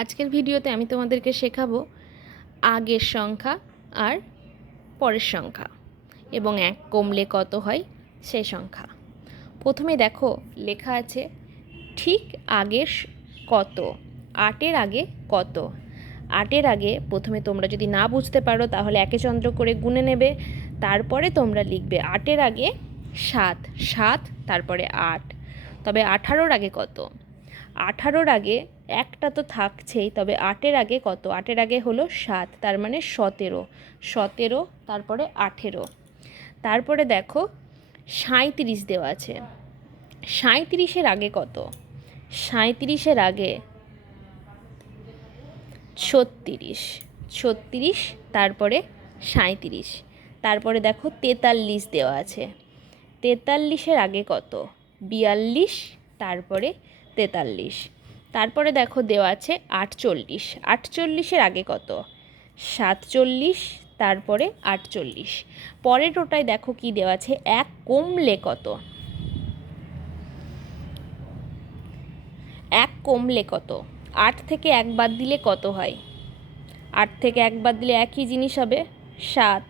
আজকের ভিডিওতে আমি তোমাদেরকে শেখাবো আগের সংখ্যা আর পরের সংখ্যা এবং এক কমলে কত হয় সেই সংখ্যা। প্রথমে দেখো লেখা আছে ঠিক আগের কত, 8-এর আগে কত। 8-এর আগে প্রথমে তোমরা যদি না বুঝতে পারো তাহলে একে চন্দ্র করে গুনে নেবে, তারপরে তোমরা লিখবে 8-এর আগে 7, 7 তারপরে 8। তবে 18-র আগে কত? 18-র আগে একটা তো থাকছেই, তবে 8-এর আগে কত? 8-এর আগে হলো 7, তার মানে 17, 17 তারপরে 18। তারপরে দেখো 37 দেওয়া আছে। 37-এর আগে কত? 37-এর আগে 36, 36 তারপরে 37। তারপরে দেখো 43 দেওয়া আছে। 43-এর আগে কত? 42 তারপরে 43। তারপরে দেখো দেওয়া আছে 48, 48-এর আগে কত? 47 তারপরে 48। পরের ওটায় দেখো কি দেওয়া আছে, এক কমলে কত? এক কমলে কত? 8 থেকে 1 বাদ দিলে কত হয়? 8 থেকে 1 বাদ দিলে একই জিনিস হবে 7।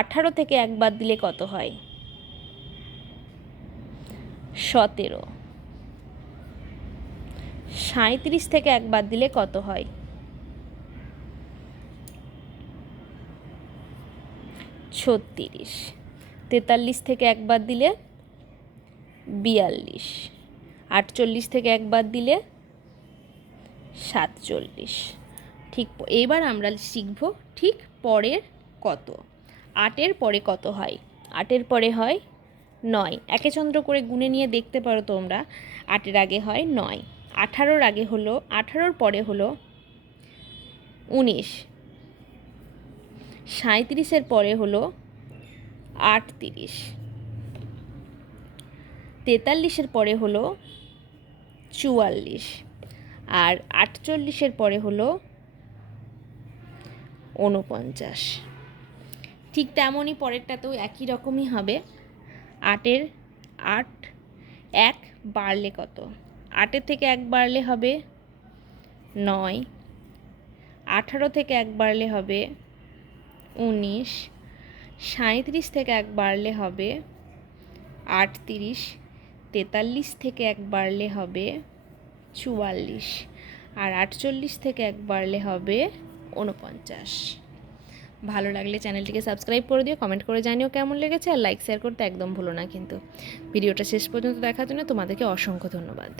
18 থেকে 1 বাদ দিলে কত হয়? 17। 37 থেকে 1 বাদ দিলে কত হয়? 36। 43 থেকে 1 বাদ দিলে 42। 48 থেকে 1 বাদ দিলে 47। ঠিক এবার আমরা শিখব ঠিক পরের কত। 8-এর পরে কত হয়? 8-এর পরে হয় 9। একে চন্দ্র করে গুনে নিয়ে দেখতে পারো তোমরা। 8-এর আগে হয় 9। 18-র আগে হলো, 18-র পরে হলো 19। 37-এর পরে হলো 38। 43-এর পরে হলো 44। আর 48-এর পরে হলো 49। ঠিক তেমনই পরেরটাতেও একই রকমই হবে। 8-এর 8 1 বাড়লে কত? 8-এর থেকে 1 বাড়লে হবে 9। 18 থেকে 1 বাড়লে হবে 19। 37 থেকে 1 বাড়লে হবে 38। 43 থেকে 1 বাড়লে হবে 44। আর 48 থেকে 1 বাড়লে হবে 49। ভালো লাগলে চ্যানেলটিকে সাবস্ক্রাইব করে দিও, কমেন্ট করে জানিও কেমন লেগেছে, আর লাইক শেয়ার করতে একদম ভুলো না কিন্তু। ভিডিওটা শেষ পর্যন্ত দেখার জন্য তোমাদেরকে অসংখ্য ধন্যবাদ।